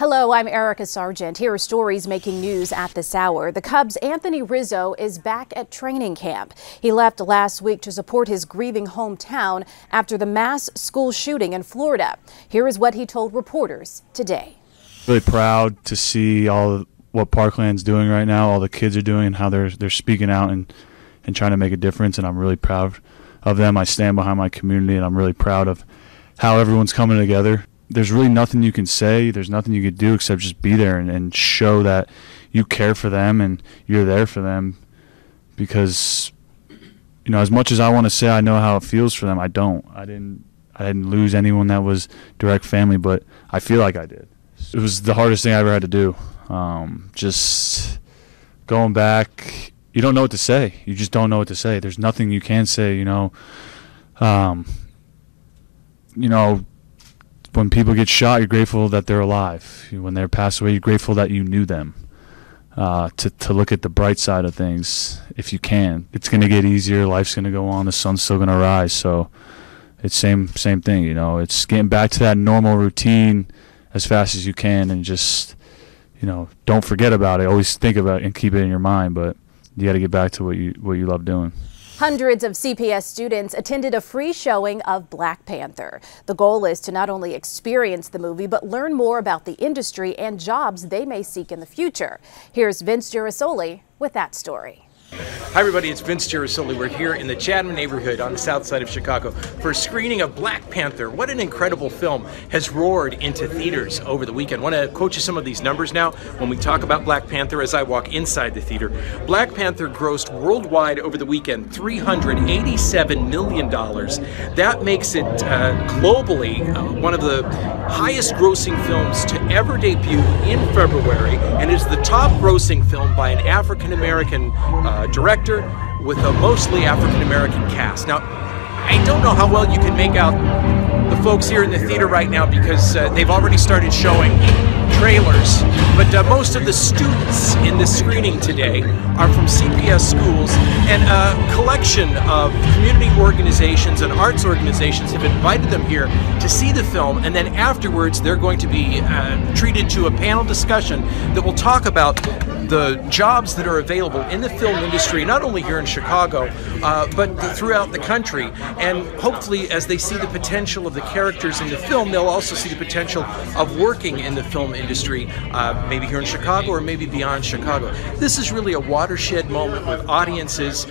Hello, I'm Erica Sargent. Here are stories making news at this hour. The Cubs' Anthony Rizzo is back at training camp. He left last week to support his grieving hometown after the mass school shooting in Florida. Here is what he told reporters today. Really proud to see what Parkland's doing right now, all the kids are doing, and how they're speaking out and trying to make a difference, and I'm really proud of them. I stand behind my community, and I'm really proud of how everyone's coming together. There's really nothing you can say, there's nothing you can do except just be there and show that you care for them and you're there for them, because, you know, as much as I want to say I know how it feels for them, I don't. I didn't lose anyone that was direct family, but I feel like I did. It was the hardest thing I ever had to do. Just going back, you don't know what to say. You just don't know what to say. There's nothing you can say, you know. When people get shot, you're grateful that they're alive. When they're passed away, you're grateful that you knew them. To look at the bright side of things, if you can. It's going to get easier. Life's going to go on. The sun's still going to rise. So it's same thing, you know. It's getting back to that normal routine as fast as you can, and just, you know, don't forget about it. Always think about it and keep it in your mind, but you got to get back to what you love doing. Hundreds of CPS students attended a free showing of Black Panther. The goal is to not only experience the movie, but learn more about the industry and jobs they may seek in the future. Here's Vince Girasoli with that story. Hi everybody, it's Vince Girasoli. We're here in the Chatham neighborhood on the south side of Chicago for a screening of Black Panther. What an incredible film has roared into theaters over the weekend. I want to quote you some of these numbers now when we talk about Black Panther as I walk inside the theater. Black Panther grossed worldwide over the weekend $387 million. That makes it globally one of the highest grossing films to ever debut in February, and is the top grossing film by an African-American director with a mostly African-American cast. Now, I don't know how well you can make out the folks here in the theater right now, because they've already started showing trailers, but most of the students in this screening today are from CBS schools, and a collection of community organizations and arts organizations have invited them here to see the film, and then afterwards they're going to be treated to a panel discussion that will talk about the jobs that are available in the film industry, not only here in Chicago, but throughout the country. And hopefully, as they see the potential of the characters in the film, they'll also see the potential of working in the film industry, maybe here in Chicago or maybe beyond Chicago. This is really a watershed moment with audiences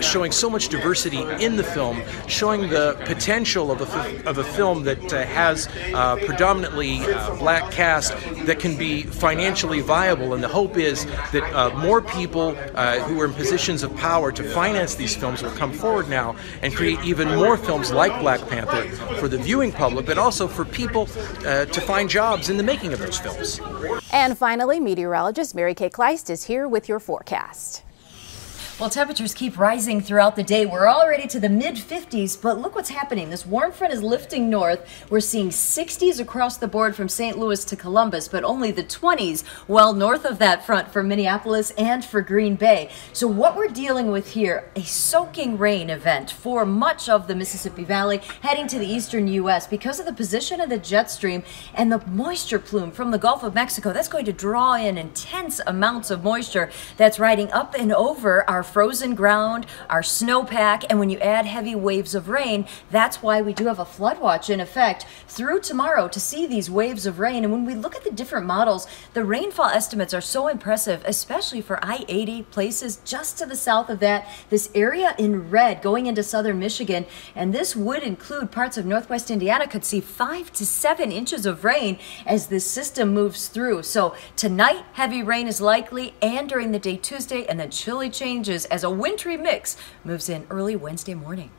showing so much diversity in the film, showing the potential of a film that has predominantly black cast that can be financially viable. And the hope is that more people who are in positions of power to finance these films will come forward now and create even more films like Black Panther for the viewing public, but also for people to find jobs in the making of those films. And finally, meteorologist Mary Kay Kleist is here with your forecast. Well, temperatures keep rising throughout the day. We're already to the mid-50s, but look what's happening. This warm front is lifting north. We're seeing 60s across the board from St. Louis to Columbus, but only the 20s well north of that front for Minneapolis and for Green Bay. So what we're dealing with here, a soaking rain event for much of the Mississippi Valley heading to the eastern U.S. because of the position of the jet stream and the moisture plume from the Gulf of Mexico. That's going to draw in intense amounts of moisture that's riding up and over our frozen ground, our snowpack, and when you add heavy waves of rain, that's why we do have a flood watch in effect through tomorrow to see these waves of rain. And when we look at the different models, the rainfall estimates are so impressive, especially for I-80 places just to the south of that, this area in red going into southern Michigan, and this would include parts of northwest Indiana could see 5 to 7 inches of rain as this system moves through. So tonight, heavy rain is likely, and during the day Tuesday, and then chilly changes as a wintry mix moves in early Wednesday morning.